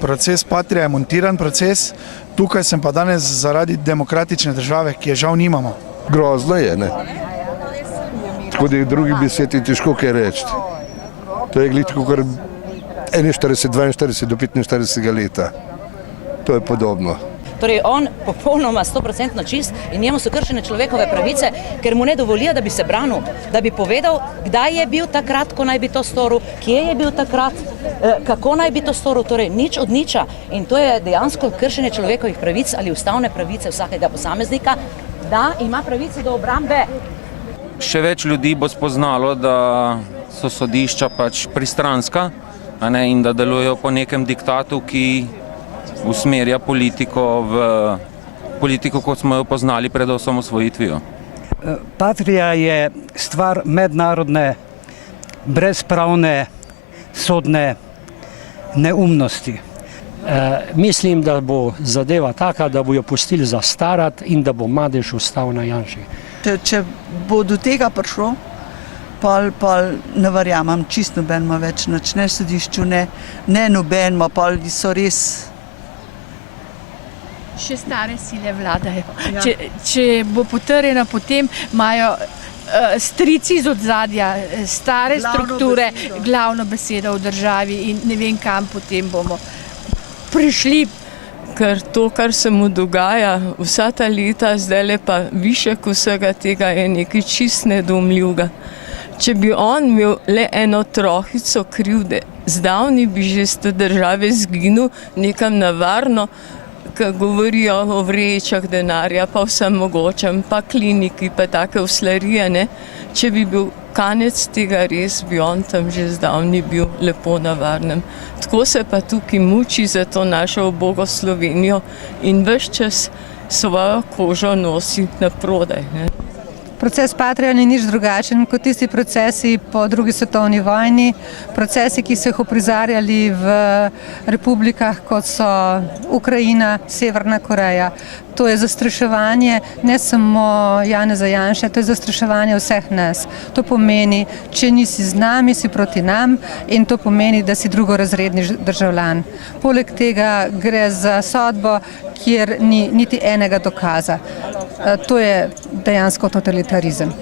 Proces Patria je montiran proces, tukaj sem pa danes zaradi demokratične države, ki je žal nimamo. Grozno je, ne? Tako da je drugi besed je težko kaj reči. To je gledko kar 41, 42 do 45 leta. To je podobno. Torej on popolnoma 100% čist in njemu so kršene človekove pravice, ker mu ne dovolijo, da bi se branil, da bi povedal, kdaj je bil takrat, ko naj bi to storil, kje je bil takrat, kako naj bi to storil, torej nič od niča. In to je dejansko kršenje človekovih pravic ali ustavne pravice vsakega posameznika, da ima pravico do obrambe. Še več ljudi bo spoznalo, da so sodišča pač pristranska, in da delujejo po nekem diktatu, ki usmerja politiko v politiko, kot smo jo poznali pred osamosvojitvijo. Patria je stvar mednarodne, brezpravne, sodne neumnosti. Mislim, da bo zadeva taka, da bo jo pustili zastarati in da bo madež ostal na Janši. Če bo do tega prišlo, pa ne verjamem, čisto nobenima več, ne sodišču, ne nobenima, pa so res. Še stare sile vladajo. Ja. Če bo potrjeno, potem imajo strici iz odzadja, stare strukture, glavno besedo v državi in ne vem, kam potem bomo prišli. Ker to, kar se mu dogaja vsa ta leta, zdaj pa višek vsega tega je nekaj čist nedoumljivega. Če bi on imel le eno trohico krivde, zdavni bi že iz te države zginil nekam na varno, ki govorijo o vrečah denarja, pa vsem mogočem, pa kliniki, pa take uslarije, ne. Če bi bil konec tega res, bi on tam že zdavni bil lepo na varnem. Tako se pa tukaj muči za to našo ubogo Slovenijo in ves čas svojo kožo nosi na prodaj, ne. Proces Patria ni nič drugačen kot tisti procesi po drugi svetovni vojni, procesi, ki so jih uprizarjali v republikah, kot so Ukrajina, Severna Koreja. To je zastraševanje ne samo Janeza Janše, to je zastraševanje vseh nas. To pomeni, če nisi z nami, si proti nam in to pomeni, da si drugorazredni državljan. Poleg tega gre za sodbo, kjer ni niti enega dokaza. To je dejansko totalitarizem.